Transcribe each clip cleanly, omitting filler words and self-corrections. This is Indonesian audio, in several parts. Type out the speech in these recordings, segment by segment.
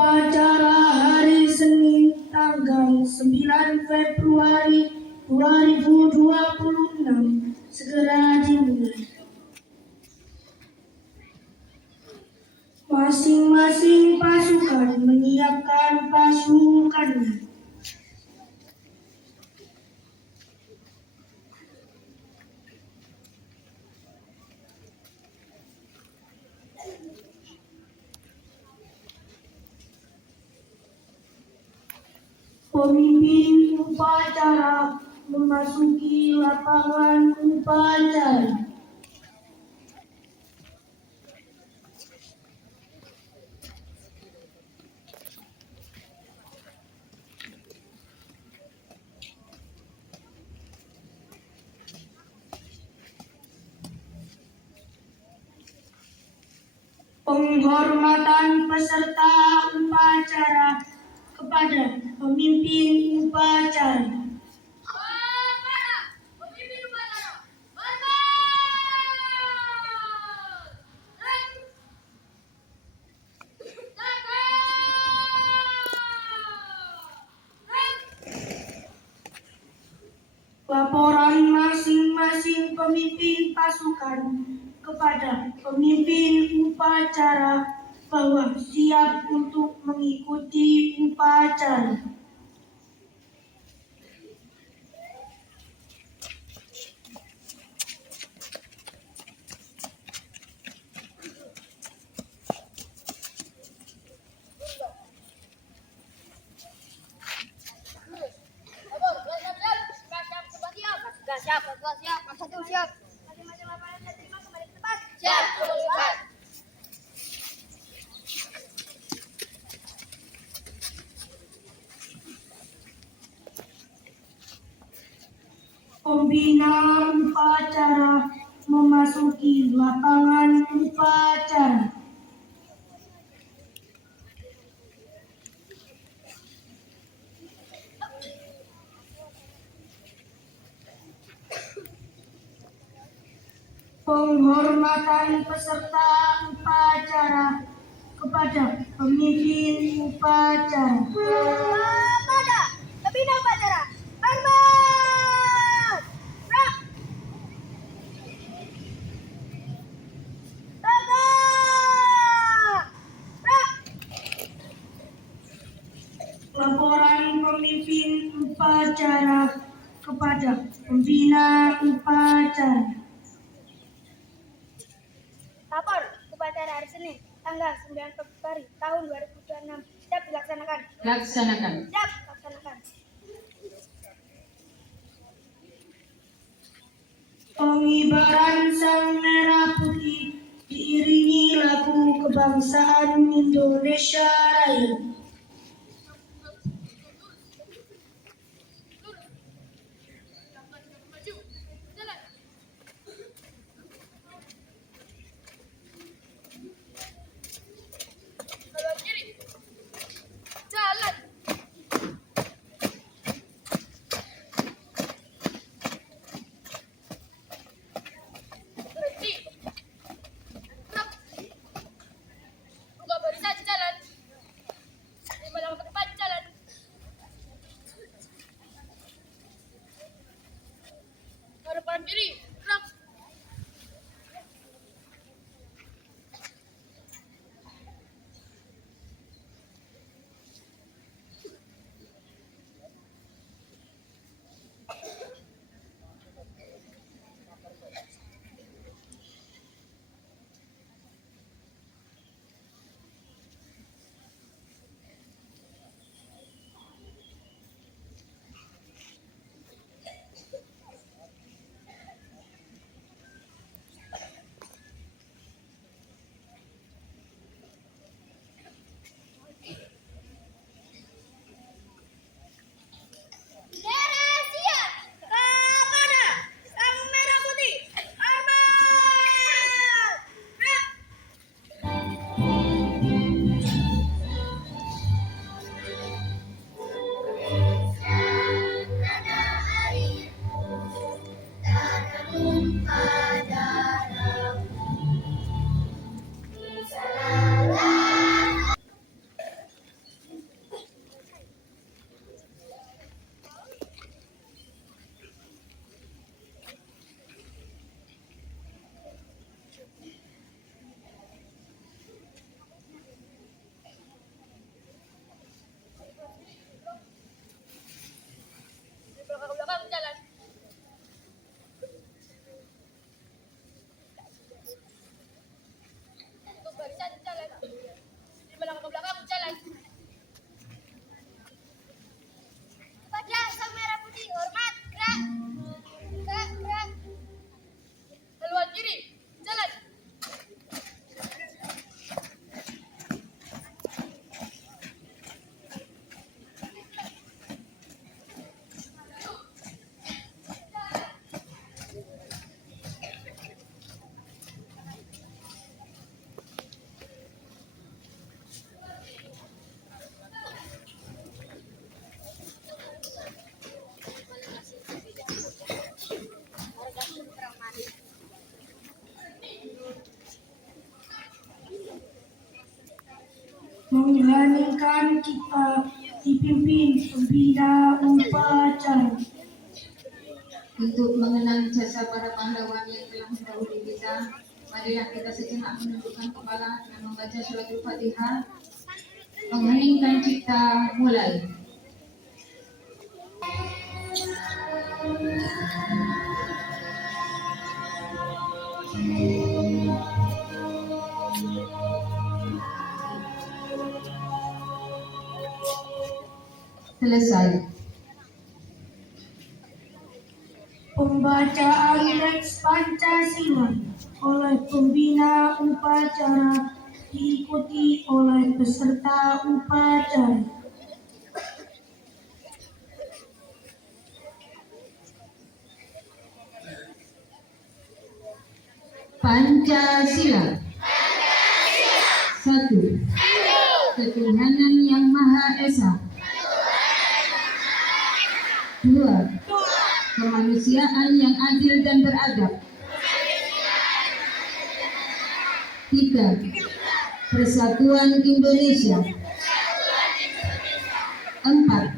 Upacara hari Senin tanggal 9 Februari 2026 segera dimulai. Masing-masing pasukan menyiapkan pasukannya. Pemimpin upacara memasuki lapangan upacara. Penghormatan peserta upacara kepada pemimpin upacara. Laporan masing-masing pemimpin pasukan kepada pemimpin upacara bahwa siap untuk mengikuti upacara. Pembina upacara memasuki lapangan upacara. Penghormatan peserta upacara kepada pemimpin upacara. Kepada pembina upacara, hormat! Laporan pemimpin upacara kepada pembina upacara. Lapor upacara hari Senin tanggal 9 Februari tahun 2026 siap dilaksanakan. Laksanakan. Siap laksanakan. Pengibaran sang merah putih diiringi lagu kebangsaan Indonesia Raya. Mengheningkan kita dipimpin pembina upacara. Untuk mengenang jasa para pahlawan yang telah mendahului kita, marilah kita sejenak menundukkan kepala dan membaca surat Al-Fatihah. Mengheningkan cipta, mulai. Selesai. Pembacaan teks Pancasila oleh pembina upacara diikuti oleh peserta upacara. Pancasila. Satu. Ketuhanan yang Maha Esa. Dua. Kemanusiaan yang adil dan beradab. Tiga. Persatuan Indonesia. Empat.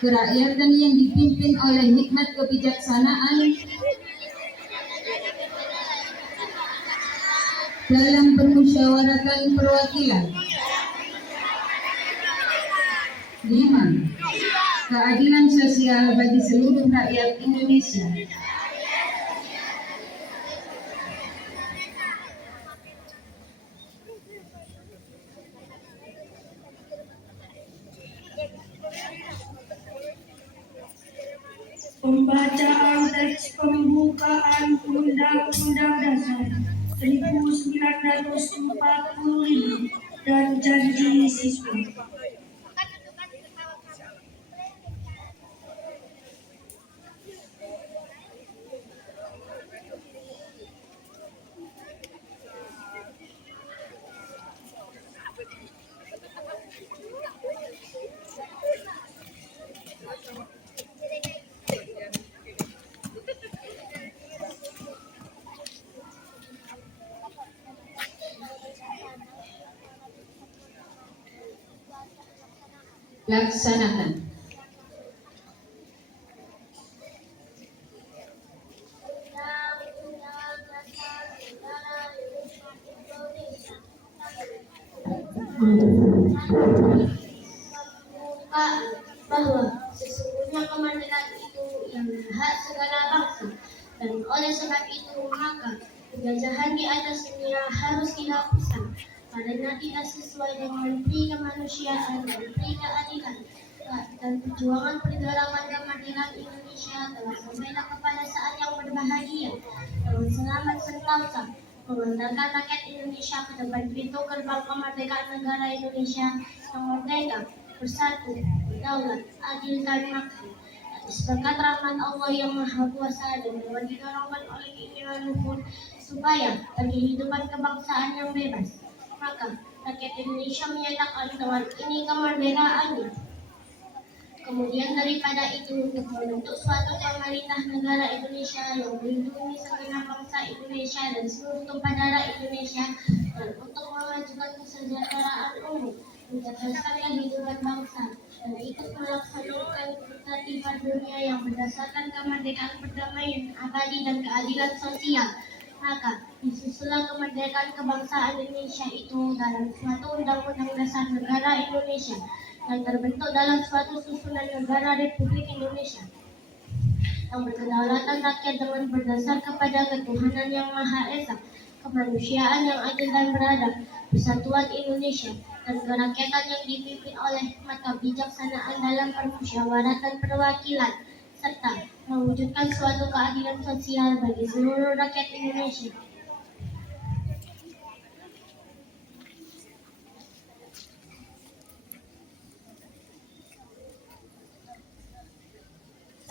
Kerakyatan yang dipimpin oleh hikmat kebijaksanaan dalam permusyawaratan perwakilan. 5. Keadilan sosial bagi seluruh rakyat Indonesia. Pembacaan teks pembukaan Undang-Undang Dasar 1945 dan janji siswa. Laksanakan. Bahwa sesungguhnya kemerdekaan itu yang hak segala bangsa, dan oleh sebab itu maka penjajahan di atasnya harus dihapuskan karena tidak sesuai dengan pri kemanusiaan dan pri keadilan, dan perjuangan pergerakan kemerdekaan Indonesia telah sampailah kepada saat yang berbahagia dengan selamat sentosa mengantarkan rakyat Indonesia ke depan pintu gerbang kemerdekaan negara Indonesia yang merdeka, bersatu, berdaulat, adil dan makmur. Atas berkat rahmat Allah yang Maha Kuasa dan dengan didorongkan oleh keinginan luhur supaya bagi kehidupan kebangsaan yang bebas, maka rakyat Indonesia menyatakan dengan ini kemerdekaannya. Kemudian daripada itu, untuk membentuk suatu pemerintah negara Indonesia yang melindungi segenap bangsa Indonesia dan seluruh tumpah darah Indonesia, dan untuk memajukan kesejahteraan umum, mencerdaskan kehidupan bangsa, dan ikut melaksanakan ketertiban dunia yang berdasarkan kemerdekaan, perdamaian, abadi, dan keadilan sosial. Maka disusunlah kemerdekaan kebangsaan Indonesia itu dalam suatu undang-undang dasar negara Indonesia dan terbentuk dalam suatu susunan negara Republik Indonesia yang berkedaulatan rakyat dengan berdasar kepada ketuhanan yang Maha Esa, kemanusiaan yang adil dan beradab, persatuan Indonesia, dan kerakyatan yang dipimpin oleh hikmat kebijaksanaan dalam permusyawaratan perwakilan, serta mewujudkan suatu keadilan sosial bagi seluruh rakyat Indonesia.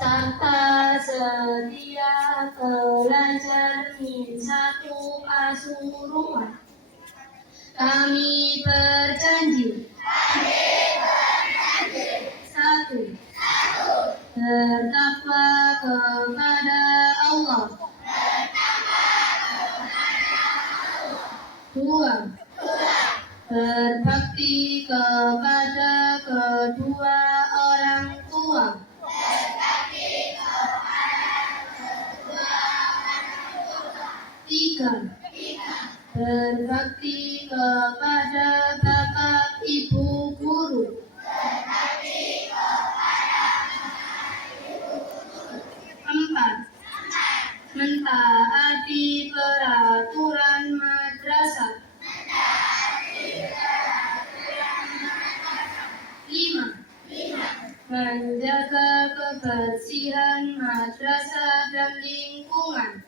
Serta sedia pelajar min satu Pasuruan. Kami berjanji. Satu. Bertakwa kepada Allah. Dua. Berbakti Tiga, berbakti kepada Bapak Ibu Guru. Empat, mentaati peraturan madrasah. Lima, menjaga kebersihan madrasah dan lingkungan.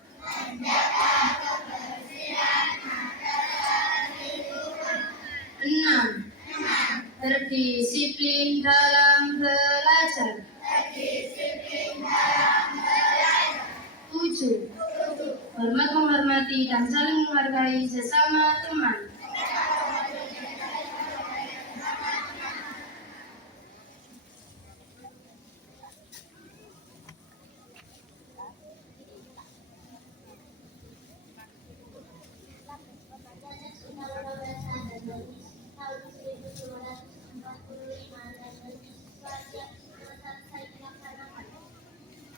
Enam, berdisiplin dalam belajar. Tujuh, hormat menghormati dan saling menghargai sesama teman.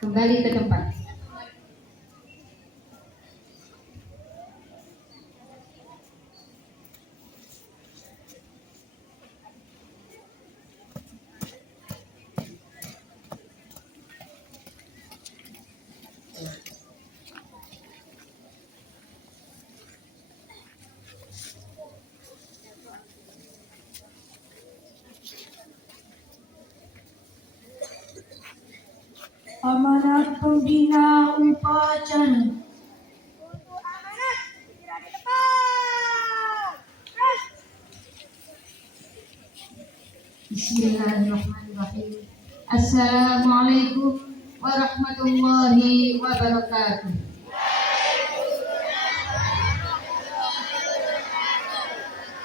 Kembali ke tempat. Amanat pembina upacara. Untuk amanat, segera di depan. Terus. Bismillahirrahmanirrahim. Assalamualaikum warahmatullahi wabarakatuh.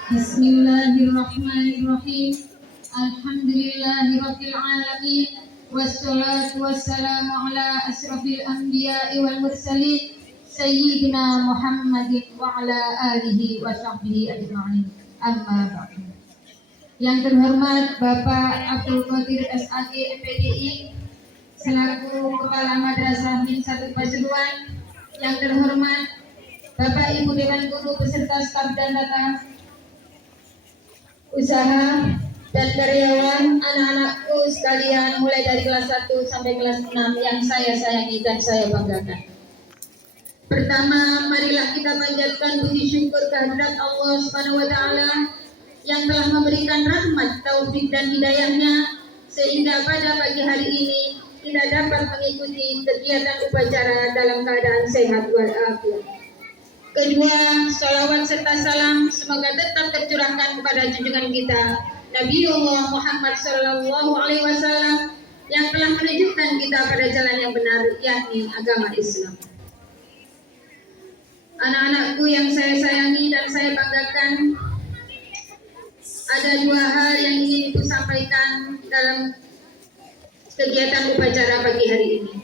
Bismillahirrahmanirrahim. Alhamdulillahirabbil alamin. Wassalatu wassalamu ala asrafil anbiya'i wal mursalin sayyidina Muhammadin wa ala alihi wa sahbihi ajma'in. Amma ba'du. Yang terhormat Bapak Abdul Qadir SAG MPDI selaku Kepala Madrasah Min 1 Pasuruan. Yang terhormat Bapak Ibu Dewan Guru beserta staf dan tata usaha dan karyawan, anak-anakku sekalian mulai dari kelas 1 sampai kelas 6 yang saya sayangi dan saya banggakan. Pertama, marilah kita panjatkan puji syukur kehadirat Allah Subhanahu wa taala yang telah memberikan rahmat, taufik dan hidayahnya sehingga pada pagi hari ini kita dapat mengikuti kegiatan upacara dalam keadaan sehat walafiat. Kedua, salawat serta salam semoga tetap tercurahkan kepada junjungan kita Nabiullah Muhammad Sallallahu Alaihi Wasallam yang telah menunjukkan kita pada jalan yang benar, yakni agama Islam. Anak-anakku yang saya sayangi dan saya banggakan, ada dua hal yang ingin Ibu sampaikan dalam kegiatan upacara pagi hari ini.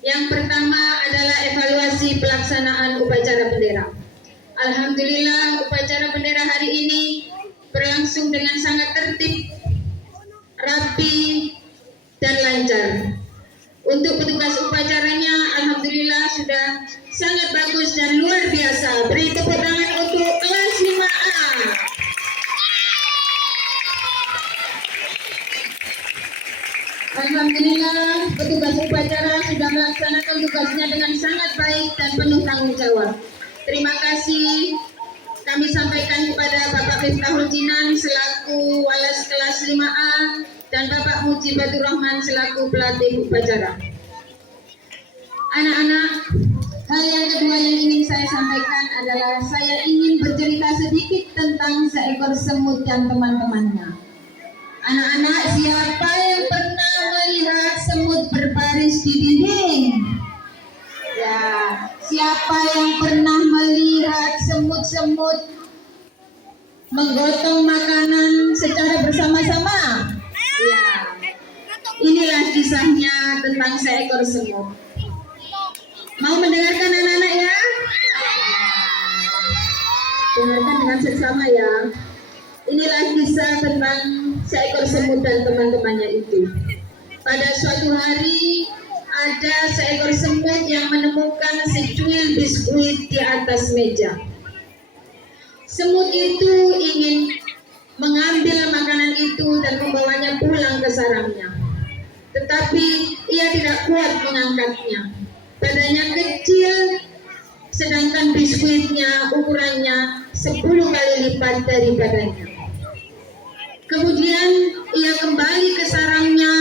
Yang pertama adalah evaluasi pelaksanaan upacara bendera. Alhamdulillah, upacara bendera hari ini berlangsung dengan sangat tertib, rapi, dan lancar. Untuk petugas upacaranya, alhamdulillah sudah sangat bagus dan luar biasa. Beri tepuk tangan untuk kelas 5A. Alhamdulillah, petugas upacara sudah melaksanakan tugasnya dengan sangat baik dan penuh tanggung jawab. Terima kasih kami sampaikan kepada Bapak Miftahul Jinan selaku walas kelas 5A dan Bapak Mujibatur Rahman selaku pelatih upacara. Anak-anak, hal yang kedua yang ingin saya sampaikan adalah saya ingin bercerita sedikit tentang seekor semut dan teman-temannya. Anak-anak, siapa yang pernah melihat semut berbaris di dinding? Ya, siapa yang pernah melihat semut-semut menggotong makanan secara bersama-sama? Ya, inilah kisahnya tentang seekor semut. Mau mendengarkan anak-anak ya? Dengarkan dengan seksama ya. Inilah kisah tentang seekor semut dan teman-temannya itu. Pada suatu hari ada seekor semut yang menemukan secuil biskuit di atas meja. Semut itu ingin mengambil makanan itu dan membawanya pulang ke sarangnya. Tetapi ia tidak kuat mengangkatnya. Badannya kecil, sedangkan biskuitnya ukurannya 10 kali lipat dari badannya. Kemudian ia kembali ke sarangnya,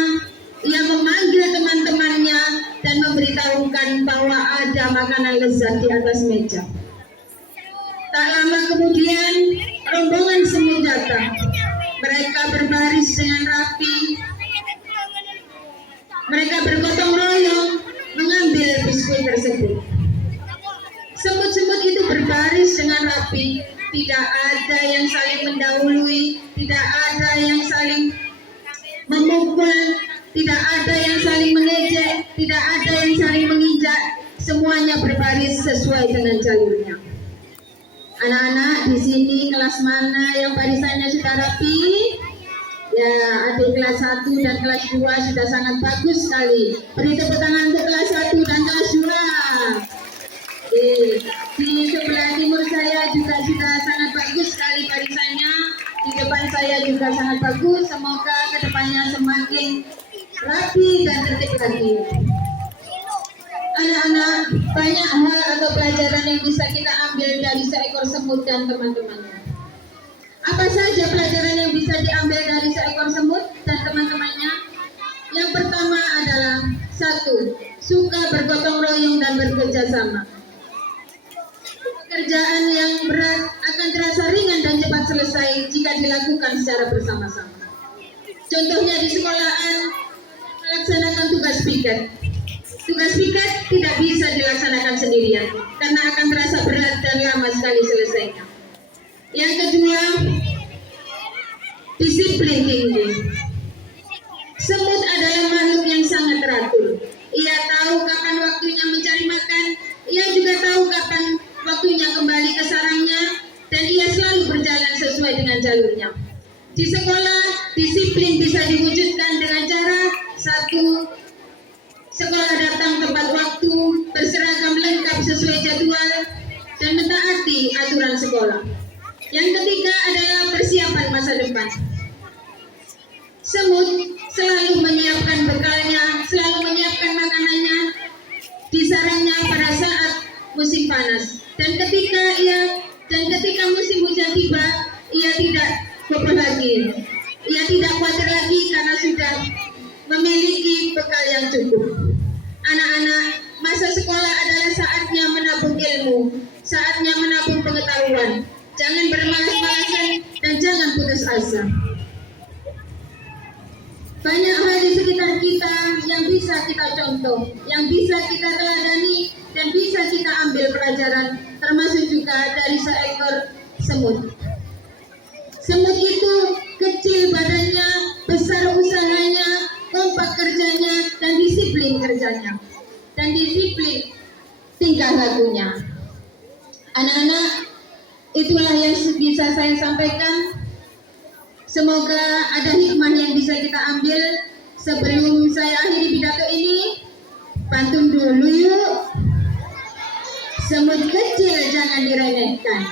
ia memanggil teman-temannya dan memberitahukan bahwa ada makanan lezat di atas meja. Tak lama kemudian rombongan semut datang. Mereka berbaris dengan rapi. Mereka bergotong royong mengambil biskuit tersebut. Semut-semut itu berbaris dengan rapi. Tidak ada yang saling mendahului, tidak ada yang saling memukul, tidak ada yang saling mengejek, tidak ada yang saling menginjak. Semuanya berbaris sesuai dengan jalurnya. Anak-anak di sini kelas mana yang barisannya sudah rapi? Ya, adik kelas 1 dan kelas 2 sudah sangat bagus sekali. Beri tepuk tangan untuk kelas 1 dan kelas 2. Di sebelah timur saya juga sudah sangat bagus sekali barisannya. Di depan saya juga sangat bagus. Semoga kedepannya semakin rapi dan tertib lagi. Anak-anak, banyak hal atau pelajaran yang bisa kita ambil dari seekor semut dan teman-temannya. Apa saja pelajaran yang bisa diambil dari seekor semut dan teman-temannya? Yang pertama adalah 1. Suka bergotong royong dan bekerja sama. Pekerjaan yang berat akan terasa ringan dan cepat selesai jika dilakukan secara bersama-sama. Contohnya di sekolahan, melaksanakan tugas piket. Tugas piket tidak bisa dilaksanakan sendirian karena akan terasa berat dan lama sekali selesainya. Yang kedua, disiplin tinggi. Semut adalah makhluk yang sangat teratur. Ia tahu kapan waktunya mencari makan, ia juga tahu kapan waktunya kembali ke sarangnya, dan ia selalu berjalan sesuai dengan jalurnya. Di sekolah, disiplin bisa diwujudkan dengan cara 1. Sekolah datang tepat waktu, berseragam lengkap sesuai jadwal, dan mentaati aturan sekolah. Yang ketiga adalah persiapan masa depan. Semut selalu menyiapkan bekalnya, selalu menyiapkan makanannya di sarangnya pada saat musim panas. Dan ketika musim hujan tiba, ia tidak gopoh lagi. Ia tidak khawatir lagi karena sudah memiliki bekal yang cukup. Anak-anak, masa sekolah adalah saatnya menabung ilmu, saatnya menabung pengetahuan. Jangan bermalas-malasan dan jangan putus asa. Banyak hal di sekitar kita yang bisa kita contoh, yang bisa kita teladani, dan bisa kita ambil pelajaran, termasuk juga dari seekor semut. Semut itu kecil badannya, besar usahanya, kompak kerjanya, dan disiplin kerjanya, dan disiplin tingkah lakunya. Anak-anak, itulah yang bisa saya sampaikan. Semoga ada hikmah yang bisa kita ambil. Sebelum saya akhiri pidato ini, pantun dulu yuk. Semut kecil jangan diremehkan,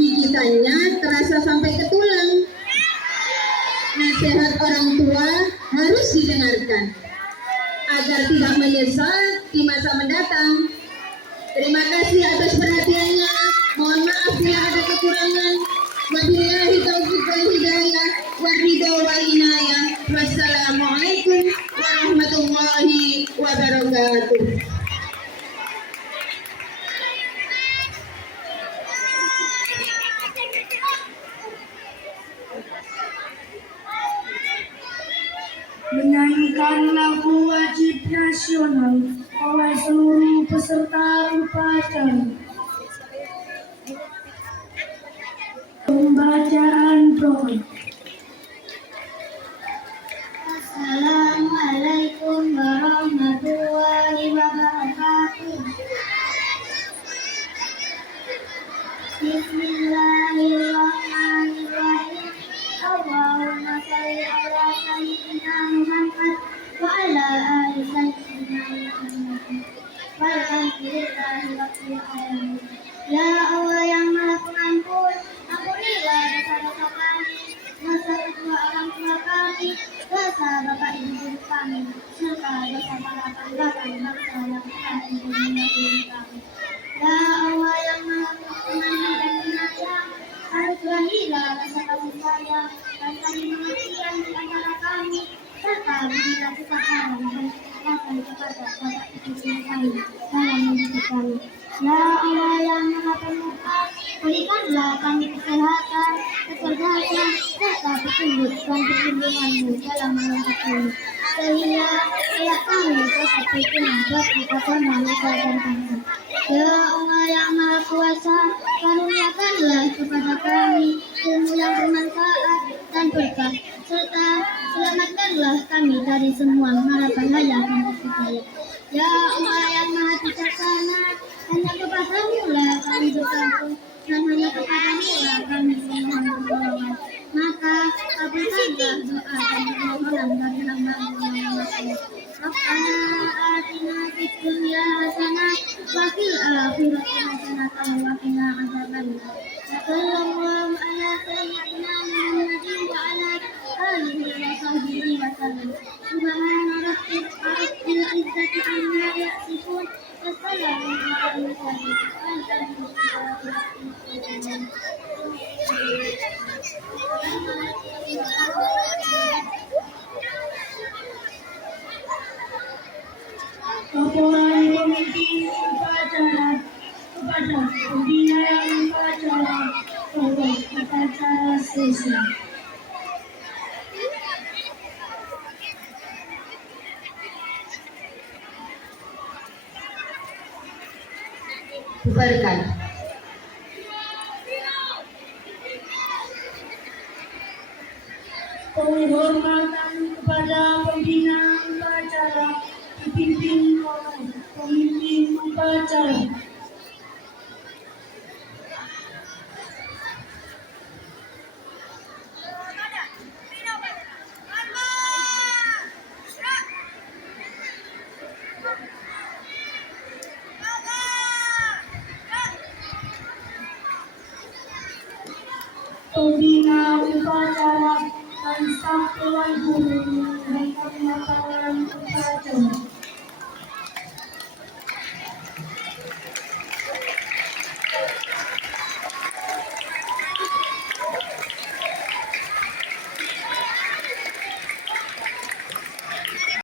gigitannya terasa sampai ke tulang. Nasihat orang tua harus didengarkan agar tidak menyesal di masa mendatang. Terima kasih atas perhatiannya. Mohon maaf bila ada kekurangan. Wabillahi taufiq wal hidayah wa ridha wal inayah. Wassalamualaikum warahmatullahi wabarakatuh. Menyanyikan lagu wajib nasional oleh seluruh peserta upacara. Pembacaan doa. Assalamualaikum warahmatullahi wabarakatuh. Bismillahirrahmanirrahim. Allahumma shalli ala sayyidina Muhammad wa ala ali ibu kami, serta dosa para pahlawan bangsa yang telah menjadi kami. Ya Allah yang Maha Pengampun dan Penyayang, anugerailah rasa kasih sayang dan saling pengertian di antara kami, serta berilah kesabaran dan kekuatan kepada bapak ibu kami dalam mendidik kami. Ya Allah yang Maha Pemurah, berikanlah kami kesehatan, kecerdasan, serta petunjuk dan perlindungan-Mu dalam menuntut ilmu, sehingga kelak kami dapat berkenan bagi agama nusa dan bangsa. Ya Allah yang Maha Kuasa, karuniakanlah kepada kami ilmu yang bermanfaat dan berkah, serta selamatkanlah kami dari semua mara bahaya dan berbahaya. Ya Allah yang Maha Bijaksana, hanya kepada-Mu lah kami bergantung dan hanya kepada-Mu lah kami memohon pertolongan. Maka kabulkanlah doa dan permohonan dari hamba-Mu yang maha. Rabbana atina fid dunya hasanah wa fil akhirati hasanah wa qina adzabannar. Sallallahu ala sayyidina Muhammadin wa ala alihi wa sahbihi wa sallam. Subhana rabbika rabbil izzati amma yasifun. Wassalamu ala al-mursalin. Laporan pemimpin upacara kepada pembina upacara pokok upacara selesai. Bubarkan. Penghormatan kepada pembina upacara dipimpin oleh pemimpin upacara. Pembina upacara dan staf dewan guru